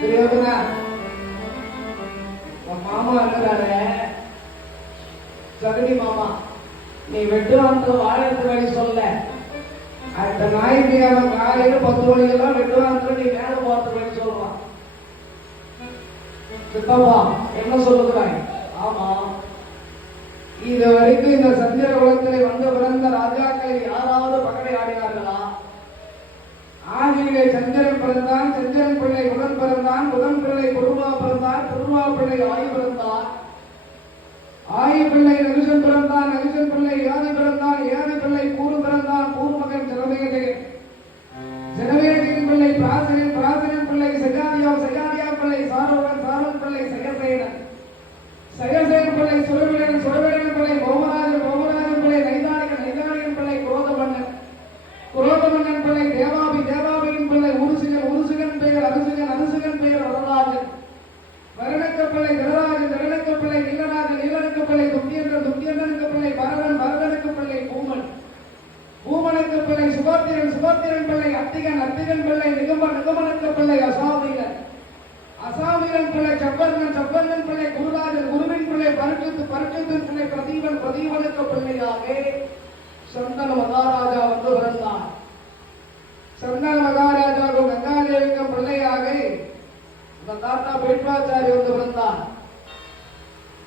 துரியோதனா உன் மாமா இருக்கிறாரு சகுனி மாமா நீ வெட்டுவாங்க வாழறது வழி சொல்ல. அந்த காலையில பத்து மணிக்கெல்லாம் வெட்டுவாங்க நீ மேல போறது வழி சொல்லுவான். சித்தப்பா என்ன சொல்லுகிறாய்? ஆமா. இது வரைக்கும் இந்த சந்திர குலத்திலே வந்து பிறந்த ராஜாக்களை யாராவது பகடை ஆதியிலே சந்திரன் பிறந்தான் சந்திரன் பிள்ளை புதன் பிறந்தான் புதன் பிள்ளை குருவா பிறந்தான் குருவா பிள்ளை ஆயு பிறந்தான். ஆயு பிள்ளை நகுசன் பிறந்தான் நகுசன் பிள்ளை யானை பிறந்தான் யானை பிள்ளை கூறு பிறந்தான் கூறு மகன் சிறமேகன் சிறமேகன் பிள்ளை பிராசனன் பிராசனன் பிள்ளை சஜாதியா சஜாதியா பிள்ளை சாரோகன் சாரோன் பிள்ளை சயசேனன் சயசேன பிள்ளை சுரவிடன் சுரவிடன் பிள்ளை கோமராஜன் கோமராஜன் பிள்ளை நைதானிகன் நைதானிகன் பிள்ளை குரோதமன்னன். குரோதமன்னன் பிள்ளை தேவாபி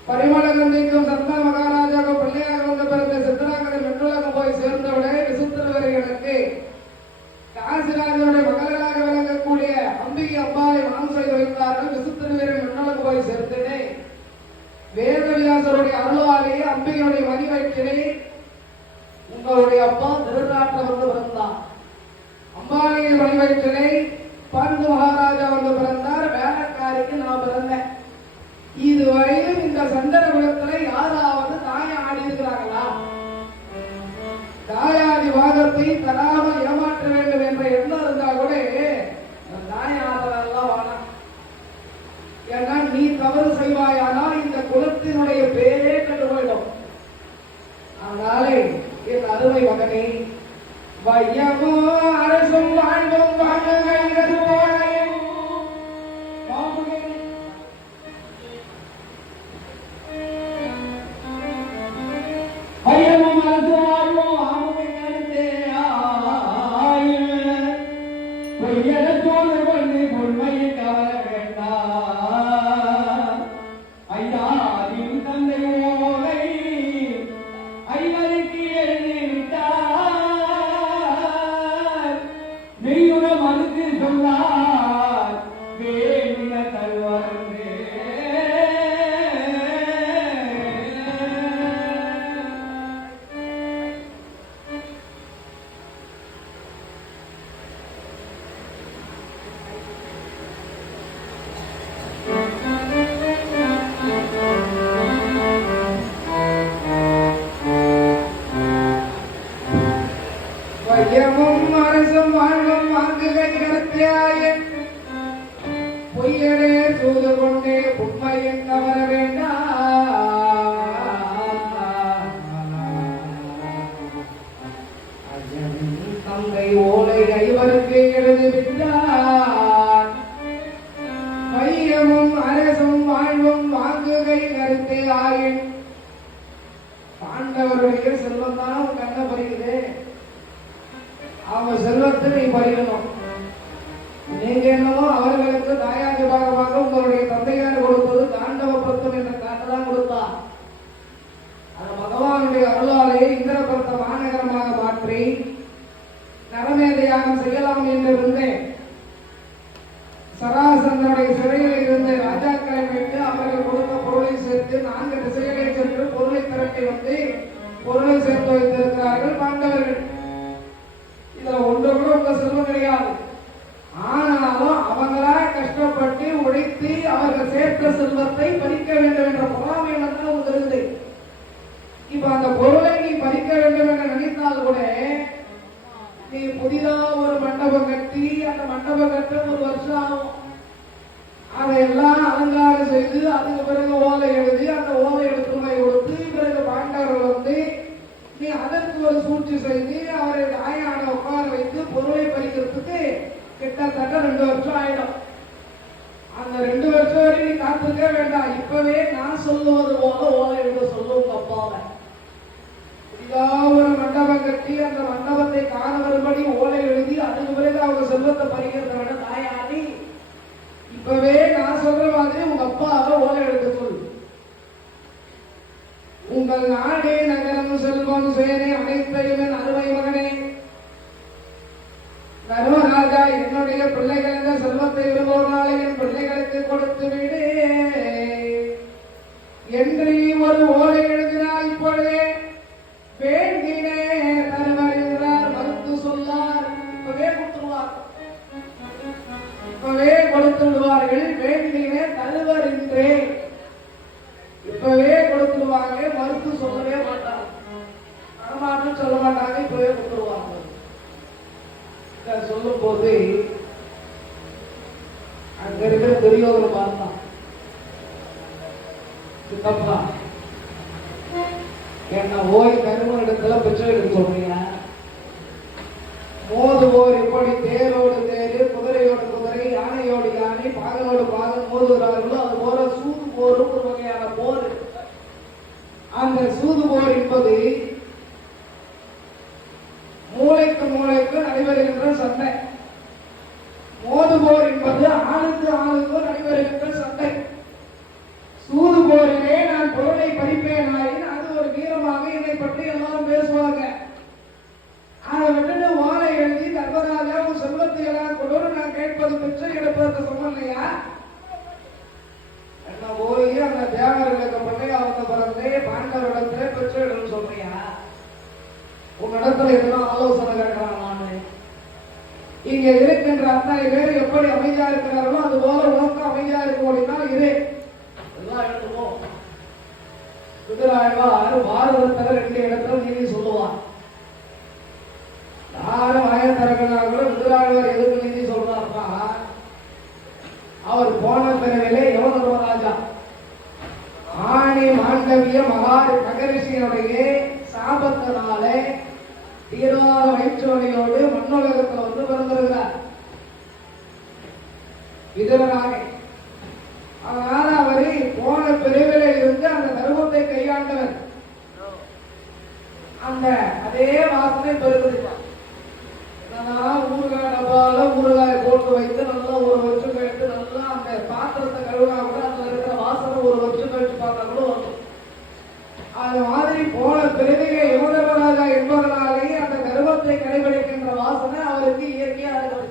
பரிமள கண்டிக்கும் சந்தன மகாராஜாக பிள்ளையாக வந்து பிறந்த சித்தராங்கனை மென்னுலகம் போய் சேர்ந்தவுடனே விசித்திரவரை எனக்கு. காசிராஜனுடைய மகளாக விளங்கக்கூடிய அம்பிகை அம்பாவை மனம் செய்து வைத்தார்கள் விசித்திரவரை மென்னுலகம் போய் சேர்ந்தனே வேதவியாசருடைய அருளாலே அம்பிகையுடைய மணி உங்களுடைய அப்பா திருநாட்டில் வந்து பிறந்தான் அம்பாலையை வடிவத்திலே பந்து மகாராஜா வந்து பிறந்தார். வேலைக்காரிக்கு நான் பிறந்தேன். இதுவரையிலும் இந்த சந்தன குலத்துல யாராவது தாயை ஆடி இருக்கிறார்களா தாயாதி வாதத்தை தராமல் ஐயாரின் பொய்யரே சூது கொண்டே உண்மையின் கவர வேண்டாம் தந்தை ஓலை ஐவருக்கு எழுதிவிட்டார். வையமும் அரசும் வாழ்வும் வாங்குகை கருத்தே ஆயின். பாண்டவருடைய செல்வம் தான் கண்ண பறிக்குது அவங்க செல்வத்தை நீ பறிக்கணும். நீங்க என்னமோ அவர்களுக்கு தாயாதி பாகமாக உங்களுடைய தந்தையார் கொடுப்பது தாண்டவ பத்தம் என்ற காட்டதான் கொடுத்தா அந்த பகவானுடைய அருளாலே இந்திரபுரத்தை மாநகரமாக மாற்றி நரமேதையாகம் செய்யலாம் என்று இருந்தேன். சராசந்தனுடைய சிறையில் இருந்த ராஜாக்களை வைத்து அவர்கள் கொடுத்த பொருளை சேர்த்து நான்கு திசைகளை சென்று பொருளை திரட்டி வந்து பொருளை சேர்த்து வைத்திருக்கிறார்கள் பாண்டவர்கள். ஆனாலும் அவங்களா கஷ்டப்பட்டு உழைத்து அவர்கள் சேர்த்த செல்வத்தை பறிக்க வேண்டும் என்ற பொறாமை எண்ணத்தில் உங்களுக்கு இருக்குது. இப்ப அந்த பொருளை நீ பறிக்க வேண்டும் என்று நினைத்தால் கூட நீ புதிதா ஒரு மண்டபம் கட்டி அந்த மண்டபம் கட்ட ஒரு வருஷம் ஆகும். அதையெல்லாம் அலங்காரம் செய்து அதுக்கு பிறகு ஓலை எழுதி அந்த ஓலை எடுத்து கொடுத்து பிறகு பாண்டவர்கள் வந்து நீ அதற்கு ஒரு சூழ்ச்சி செய்து அவரை தாயான உட்கார வைத்து பொருளை பறிக்கிறதுக்கு கிட்டத்தட்ட ரெண்டு வருஷம் ஆயிடும். அந்த ரெண்டு வருஷம் வரை நீ காத்திருக்க வேண்டாம். இப்பவே நான் சொல்லுவது போல ஓலை எழுத சொல்லு உங்க அப்பாவை. ஒரு மண்டபம் கட்டி அந்த மண்டபத்தை காண வரும்படி ஓலை எழுதி அதுக்கு பிறகு அவங்க செல்வத்தை பறிக்கிறத விட தாயாடி இப்பவே நான் சொல்ற மாதிரி உங்க அப்பாவை ஓலை எழுத சொல்லு. உங்கள் நாடே நகரம் செல்வம் சேனை பிள்ளைகளுக்கு செல்வத்தை விரும்புவதாலே என் பிள்ளைகளுக்கு கொடுத்து விடு. என்று ஒரு ஓலை எழுதினார் இப்பொழுதே வேண்டினே தருவர் என்றார் மறுத்து சொல்லார் இப்பவே கொடுத்துருவார். இப்பவே கொடுத்து விடுவார்கள் வேண்டினே தருவர் என்றே இப்பவே கொடுத்துருவாங்க மறுத்து சொல்லவே மாட்டாங்க தரமாட்டேன்னு சொல்ல மாட்டாங்க இப்பவே கொடுத்துருவாங்க. சொல்லும் போது அங்க இருக்கிற பெரியவர் பார்த்தான். சித்தப்பா என்ன ஓய் கரும இடத்துல பிச்சை எடுக்க சொல்றீங்க. மோதுவோர் எப்படி தேரோடு தேரு குதிரையோடு குதிரை யானையோடு யானை பாகனோடு பாகன் மோதுகிறார்களோ அது போல சூது போரும் ஒரு வகையான போர் அந்த சூது போர் என்பது மூளைக்கு மூளைக்கு நடைபெறுகின்ற சண்டை மோது போர் என்பது ஆணுக்கு ஆணுக்கு நடைபெறுகின்ற சண்டை சூது போரிலே நான் பொருளை படிப்பேனாயின் அது ஒரு வீரமாக என்னை பற்றி எல்லாரும் பேசுவாங்க அதை விட்டுட்டு ஓலை எழுதி தர்மராஜா உன் செல்வத்தை எல்லாம் கொடு நான் கேட்பது பிச்சை எடுப்பதற்கு சொன்னலையா என்ன போய் அந்த தியாகர்களுக்கு பண்ணி அவங்க பிறந்தே பாண்டவரிடத்துல பிச்சை எடுன்னு சொல்றியா உங்க இடத்துல இதெல்லாம் ஆலோசனை கேட்கிறான் நானு இங்க இருக்கின்ற அத்தனை பேர் எப்படி அமைதியா இருக்கிறார்களோ அது போல உனக்கு அமைதியா இருக்க முடியும்னா இரு. எல்லாம் எழுதுவோம். குதிராழ்வார் பாரதத்தில் ரெண்டு இடத்துல நீதி சொல்லுவான் யாரும் வாய கூட உலகத்துல வந்து பிறந்திருக்கிறார். இதுவராக அதனால அவரு போன பிரிவில இருந்து அந்த தர்மத்தை கையாண்டவர். அந்த அதே வாசனை பெருகுது நான் ஊறுகாய் டப்பால ஊறுகாய் போட்டு வைத்து நல்லா ஒரு வருஷம் கழித்து நல்லா அந்த பாத்திரத்தை கழுவினா கூட அதுல இருக்கிற வாசனை ஒரு வருஷம் கழிச்சு பார்த்தா கூட வரும் அது மாதிரி போன பிறவிலே யோகராஜா என்பதனாலே அந்த கர்வத்தை கடைபிடிக்கின்ற வாசனை அவருக்கு இயற்கையா இருக்கிறது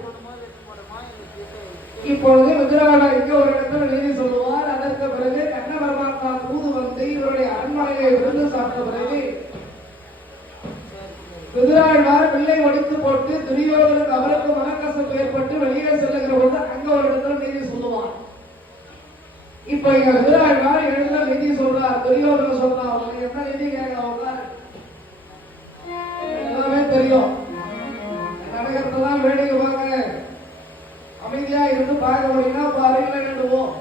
இப்பொழுது விஜயவாடா இங்க ஒரு இடத்துல நீதி சொல்லுவார் அதற்கு பிறகு கண்ண பரமாத்மா தூது வந்து இவருடைய அரண்மனையை விருந்து சாப்பிட்ட பிறகு விதுராழ்வார் பிள்ளை ஒடித்து போட்டு துரியோதனுக்கு அவருக்கு மனக்கசப்பு ஏற்பட்டு வெளியே செல்லுகிற போது அங்க ஒரு இடத்துல நீதி சொல்லுவான். இப்ப இங்க விதுராழ்வார் எழுதுல நீதி சொல்றார் துரியோதன சொல்றான் அவங்க என்ன நீதி கேட்கலாம் எல்லாமே தெரியும். நடக்கிறதெல்லாம் வேடிக்கை பாருங்க. அமைதியா இருந்து பார்க்க முடியும்னா பாரு நின்றுவோம்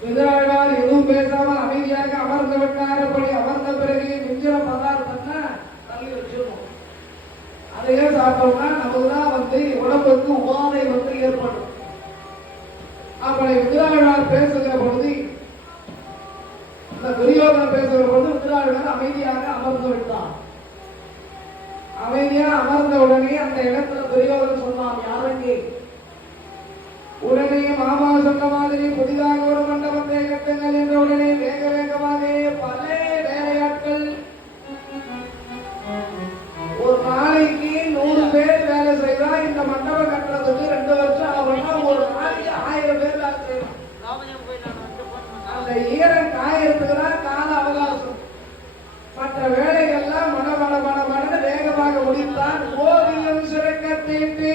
விதுராழ்வார் எதுவும் பேசாமல் அமைதியாக அமர்ந்து விட்டார் அப்படி அமர்ந்த பிறகு மிஞ்சின அதையே சாப்பிட்டோம்னா நமக்கு தான் வந்து உடம்புக்கு உபாதை வந்து ஏற்படும் அப்படி விதுராழ்வார் பேசுகிற பொழுது இந்த துரியோதனன் பேசுகிற பொழுது விதுராழ்வார் அமைதியாக அமர்ந்து விட்டான் அமைதியா அமர்ந்த உடனே அந்த இடத்துல துரியோதனன் சொன்னான் யாருக்கு உடனே மாமா சொன்ன மாதிரி புதிதாக ஒரு மண்டபத்தை கட்டுங்கள் என்ற உடனே வேகவே Amen.